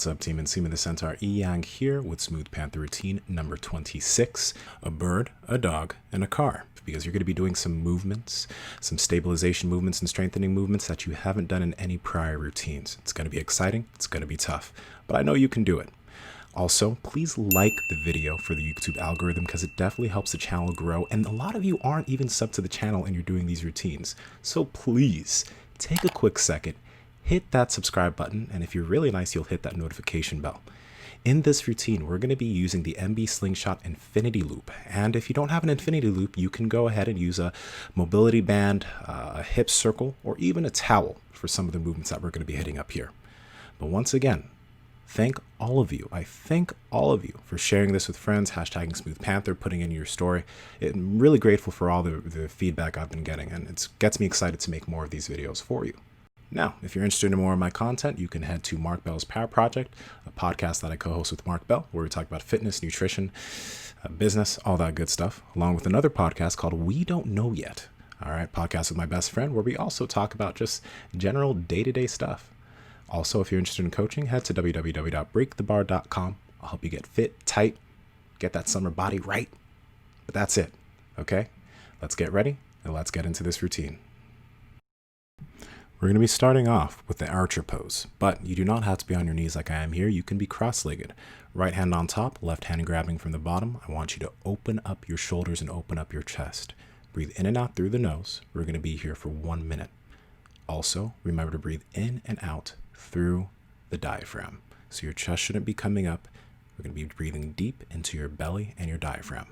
What's up, team? Nsima the Centaur Inyang here with SmoothPanther routine number 26, a bird, a dog, and a car. Because you're going to be doing some movements, some stabilization movements and strengthening movements that you haven't done in any prior routines. It's going to be exciting. It's going to be tough, but I know you can do it. Also, please like the video for the YouTube algorithm because it definitely helps the channel grow. And a lot of you aren't even subbed to the channel and you're doing these routines. So please take a quick second, hit that subscribe button. And if you're really nice, you'll hit that notification bell. In this routine, we're going to be using the MB Slingshot Infinity Loop. And if you don't have an Infinity Loop, you can go ahead and use a mobility band, a hip circle, or even a towel for some of the movements that we're going to be hitting up here. But once again, thank all of you. I thank all of you for sharing this with friends, hashtagging SmoothPanther, putting in your story. I'm really grateful for all the feedback I've been getting, and it gets me excited to make more of these videos for you. Now, if you're interested in more of my content, you can head to MarkBellsPowerProject, a podcast that I co-host with Mark Bell, where we talk about fitness, nutrition, business, all that good stuff, along with another podcast called We Don't Know Yet. All right, podcast with my best friend, where we also talk about just general day-to-day stuff. Also, if you're interested in coaching, head to www.breakthebar.com. I'll help you get fit, tight, get that summer body right. But that's it, okay? Let's get ready and let's get into this routine. We're going to be starting off with the archer pose, but you do not have to be on your knees like I am here. You can be cross-legged. Right hand on top, left hand grabbing from the bottom. I want you to open up your shoulders and open up your chest. Breathe in and out through the nose. We're going to be here for 1 minute. Also, remember to breathe in and out through the diaphragm. So your chest shouldn't be coming up. We're going to be breathing deep into your belly and your diaphragm.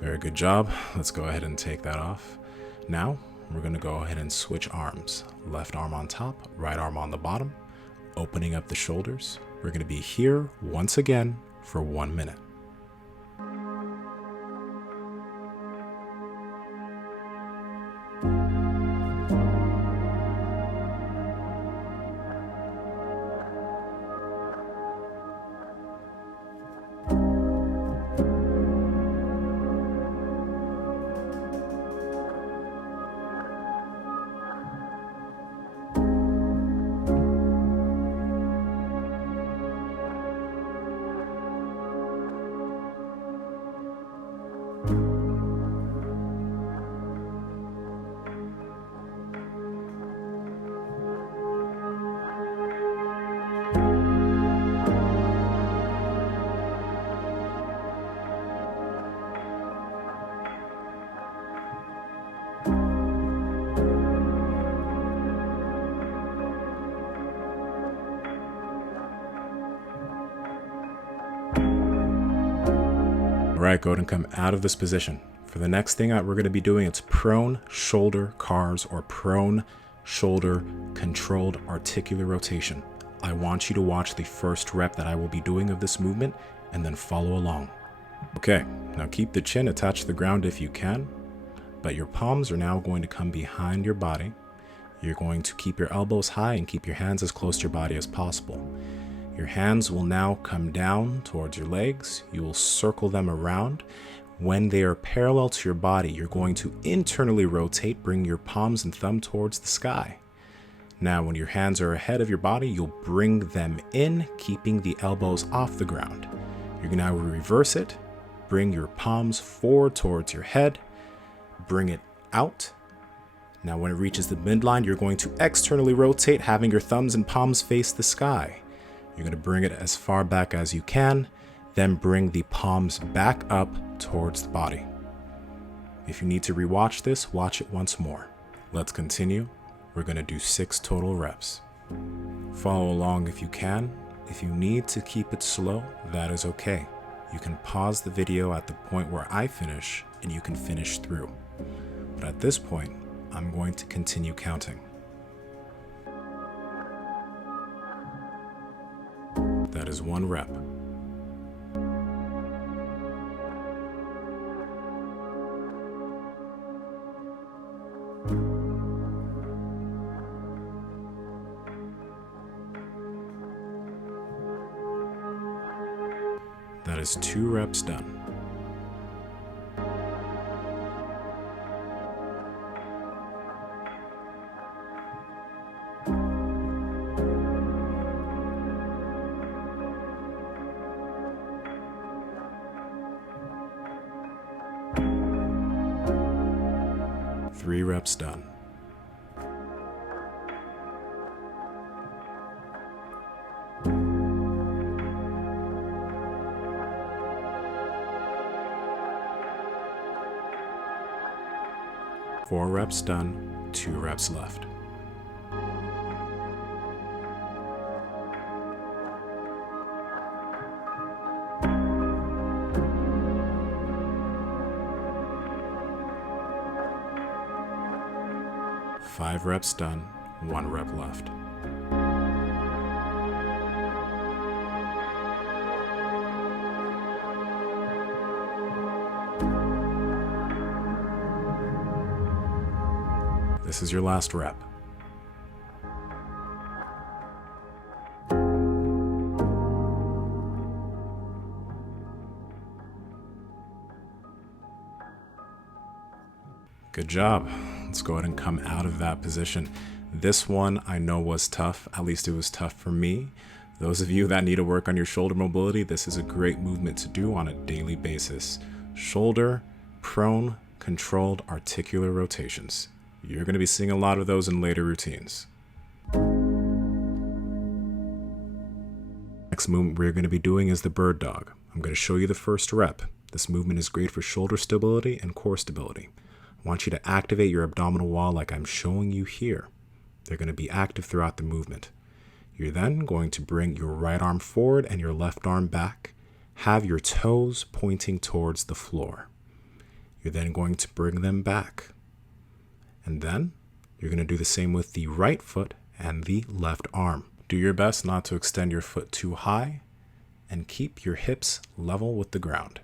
Very good job. Let's go ahead and take that off. Now, we're going to go ahead and switch arms. Left arm on top, right arm on the bottom, opening up the shoulders. We're going to be here once again for 1 minute. All right, go ahead and come out of this position. For the next thing we're going to be doing, it's prone shoulder cars or prone shoulder controlled articular rotation. I want you to watch the first rep that I will be doing of this movement and then follow along. Okay, now keep the chin attached to the ground if you can, but your palms are now going to come behind your body. You're going to keep your elbows high and keep your hands as close to your body as possible. Your hands will now come down towards your legs. You will circle them around. When they are parallel to your body, you're going to internally rotate, bring your palms and thumb towards the sky. Now, when your hands are ahead of your body, you'll bring them in, keeping the elbows off the ground. You're going to now reverse it. Bring your palms forward towards your head. Bring it out. Now, when it reaches the midline, you're going to externally rotate, having your thumbs and palms face the sky. You're going to bring it as far back as you can, then bring the palms back up towards the body. If you need to rewatch this, watch it once more. Let's continue. We're going to do 6 total reps. Follow along if you can. If you need to keep it slow, that is okay. You can pause the video at the point where I finish and you can finish through. But at this point, I'm going to continue counting. That is 1 rep. That is 2 reps done. Three reps done. Four reps done, 2 reps left. Five reps done, 1 rep left. This is your last rep. Good job. Let's go ahead and come out of that position. This one I know was tough. At least it was tough for me. Those of you that need to work on your shoulder mobility, this is a great movement to do on a daily basis. Shoulder, prone, controlled articular rotations. You're going to be seeing a lot of those in later routines. Next movement we're going to be doing is the bird dog. I'm going to show you the first rep. This movement is great for shoulder stability and core stability. I want you to activate your abdominal wall like I'm showing you here. They're going to be active throughout the movement. You're then going to bring your right arm forward and your left arm back. Have your toes pointing towards the floor. You're then going to bring them back. And then you're going to do the same with the right foot and the left arm. Do your best not to extend your foot too high and keep your hips level with the ground.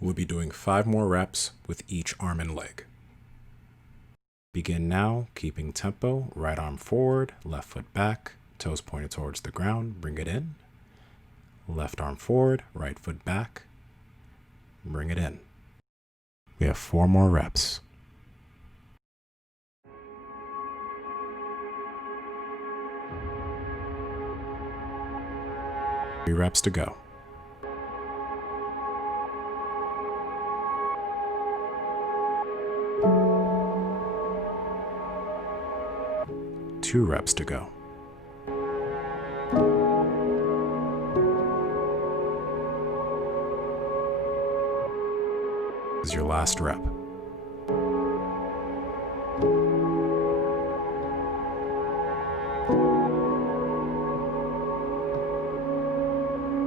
We'll be doing 5 more reps with each arm and leg. Begin now, keeping tempo, right arm forward, left foot back, toes pointed towards the ground, bring it in. Left arm forward, right foot back, bring it in. We have 4 more reps. 3 reps to go. Two reps to go. This is your last rep.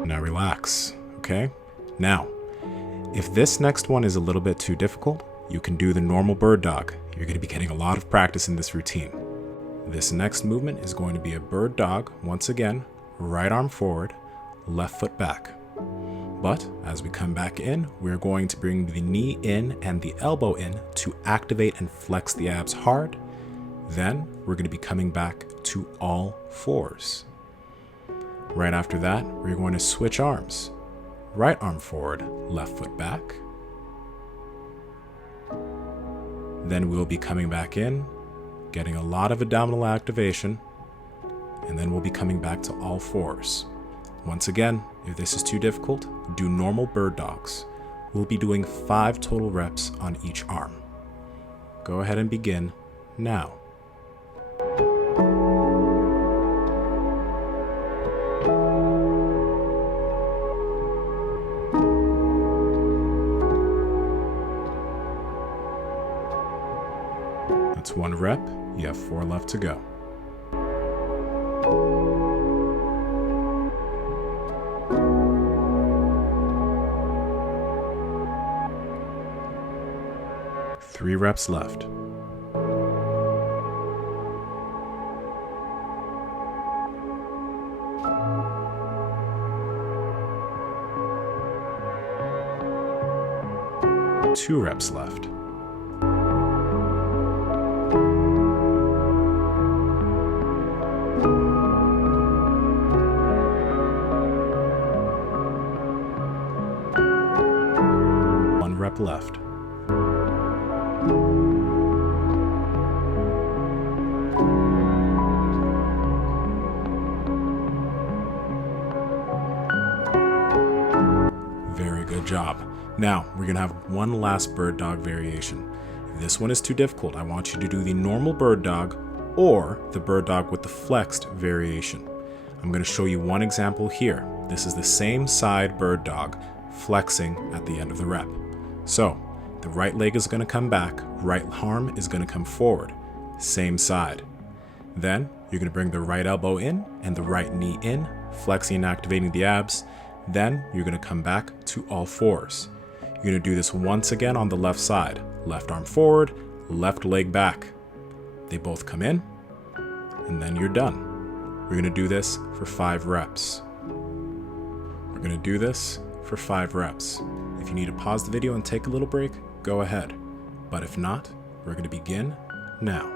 Now relax, okay? Now, if this next one is a little bit too difficult, you can do the normal bird dog. You're going to be getting a lot of practice in this routine. This next movement is going to be a bird dog. Once again, right arm forward, left foot back. But as we come back in, we're going to bring the knee in and the elbow in to activate and flex the abs hard. Then we're going to be coming back to all fours. Right after that, we're going to switch arms. Right arm forward, left foot back. Then we'll be coming back in, getting a lot of abdominal activation, and then we'll be coming back to all fours. Once again, if this is too difficult, do normal bird dogs. We'll be doing 5 total reps on each arm. Go ahead and begin now. That's 1 rep. You have 4 left to go. Three reps left. 2 reps left. Rep left. Very good job. Now we're going to have one last bird dog variation. If this one is too difficult, I want you to do the normal bird dog or the bird dog with the flexed variation. I'm going to show you one example here. This is the same side bird dog flexing at the end of the rep. So the right leg is going to come back, right arm is going to come forward, same side. Then you're going to bring the right elbow in and the right knee in, flexing and activating the abs. Then you're going to come back to all fours. You're going to do this once again on the left side. Left arm forward, left leg back. They both come in, and then you're done. We're going to do this for 5 reps. We're going to do this for 5 reps. If you need to pause the video and take a little break, go ahead. But if not, we're going to begin now.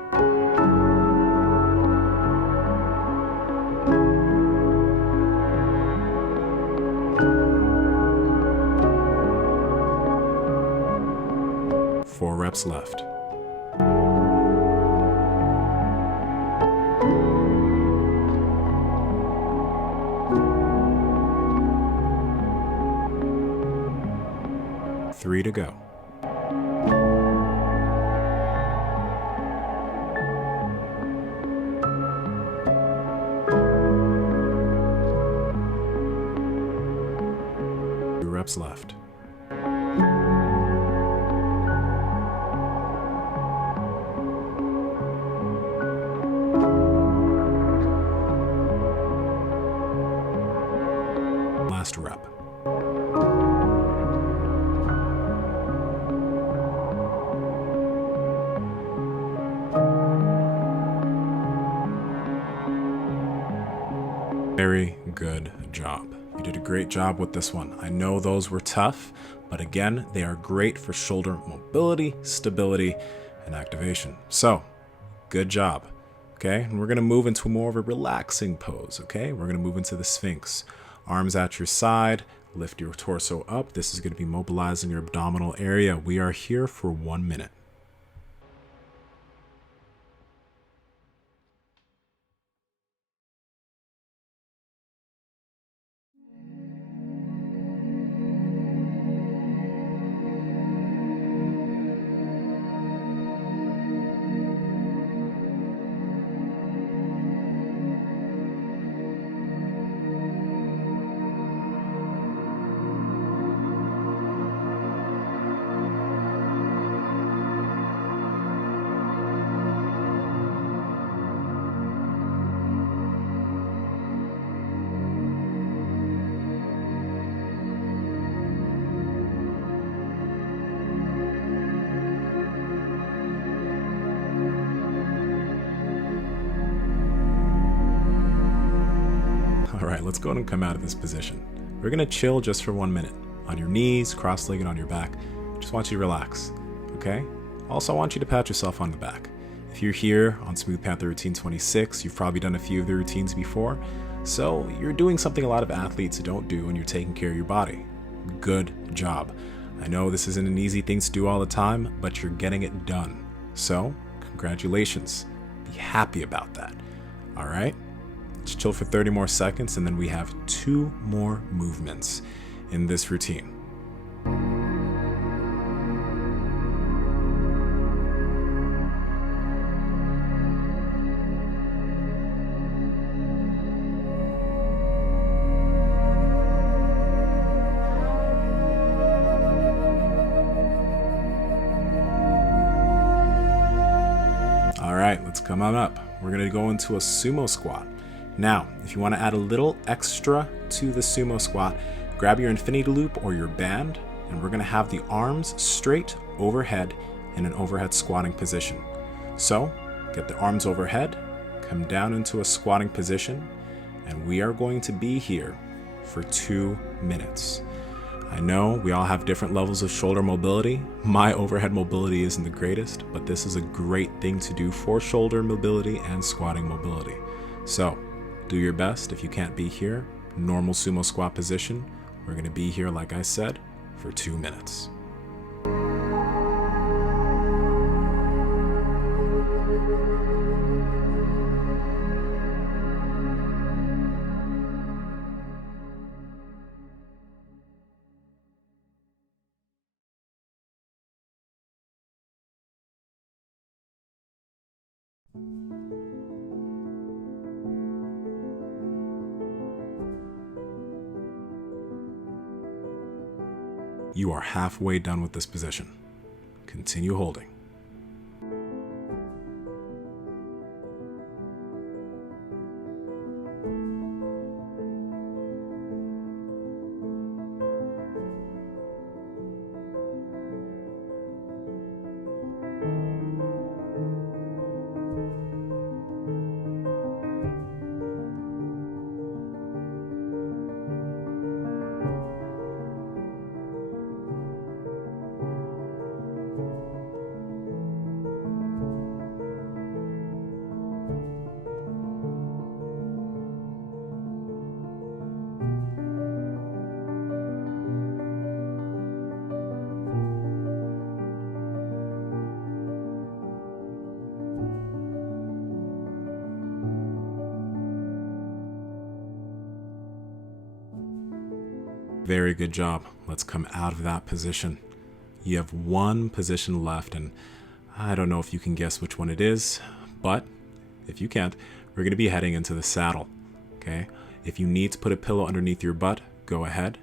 Four reps left. Three to go. Two reps left. Last rep. Very good job. You did a great job with this one. I know those were tough, but again, they are great for shoulder mobility, stability, and activation. So, good job. Okay, and we're going to move into more of a relaxing pose. Okay, we're going to move into the Sphinx. Arms at your side, lift your torso up. This is going to be mobilizing your abdominal area. We are here for 1 minute. All right, let's go ahead and come out of this position. We're gonna chill just for 1 minute. On your knees, cross-legged on your back. Just want you to relax, okay? Also, I want you to pat yourself on the back. If you're here on SmoothPanther Routine 26, you've probably done a few of the routines before. So you're doing something a lot of athletes don't do, and you're taking care of your body. Good job. I know this isn't an easy thing to do all the time, but you're getting it done. So, congratulations. Be happy about that. All right? Let's chill for 30 more seconds, and then we have 2 more movements in this routine. All right, let's come on up. We're going to go into a sumo squat. Now, if you want to add a little extra to the sumo squat, grab your infinity loop or your band, and we're going to have the arms straight overhead in an overhead squatting position. So, get the arms overhead, come down into a squatting position, and we are going to be here for 2 minutes. I know we all have different levels of shoulder mobility. My overhead mobility isn't the greatest, but this is a great thing to do for shoulder mobility and squatting mobility. So do your best. If you can't be here, normal sumo squat position. We're going to be here, like I said, for 2 minutes. You are halfway done with this position. Continue holding. Very good job. Let's come out of that position. You have one position left, and I don't know if you can guess which one it is, but if you can't, we're going to be heading into the saddle. Okay? If you need to put a pillow underneath your butt, go ahead.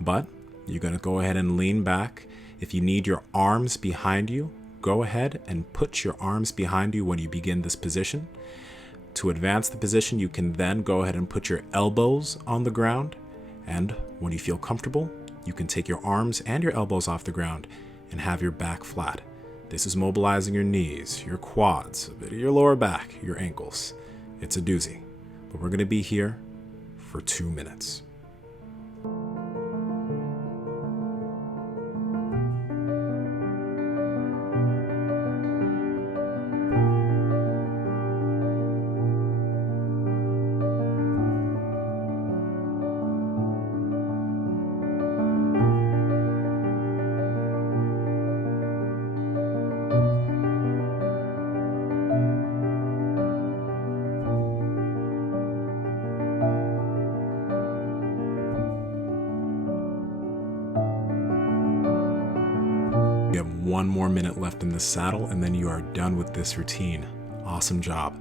But you're going to go ahead and lean back. If you need your arms behind you, go ahead and put your arms behind you when you begin this position. To advance the position, you can then go ahead and put your elbows on the ground. And when you feel comfortable, you can take your arms and your elbows off the ground and have your back flat. This is mobilizing your knees, your quads, a bit of your lower back, your ankles. It's a doozy. But we're going to be here for 2 minutes. You have 1 more minute left in the saddle, and then you are done with this routine. Awesome job.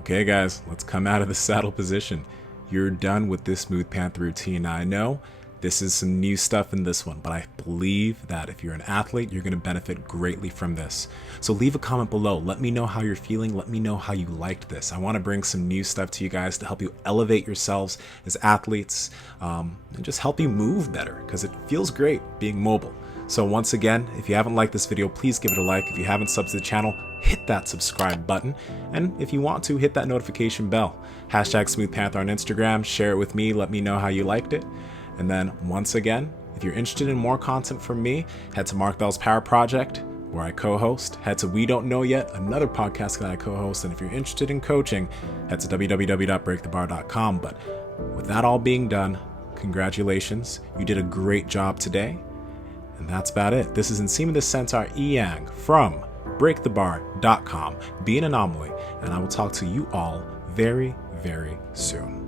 Okay guys, let's come out of the saddle position. You're done with this SmoothPanther routine. Now I know this is some new stuff in this one, but I believe that if you're an athlete, you're going to benefit greatly from this. So leave a comment below. Let me know how you're feeling. Let me know how you liked this. I want to bring some new stuff to you guys to help you elevate yourselves as athletes and just help you move better, because it feels great being mobile. So once again, if you haven't liked this video, please give it a like. If you haven't subbed to the channel, hit that subscribe button. And if you want to, hit that notification bell. Hashtag SmoothPanther on Instagram. Share it with me. Let me know how you liked it. And then once again, if you're interested in more content from me, head to MarkBellsPowerProject, where I co-host. Head to We Don't Know Yet, another podcast that I co-host. And if you're interested in coaching, head to www.breakthebar.com. But with that all being done, congratulations. You did a great job today. And that's about it. This is Nsima the Centaur Inyang from breakthebar.com. Be an anomaly, and I will talk to you all very, very soon.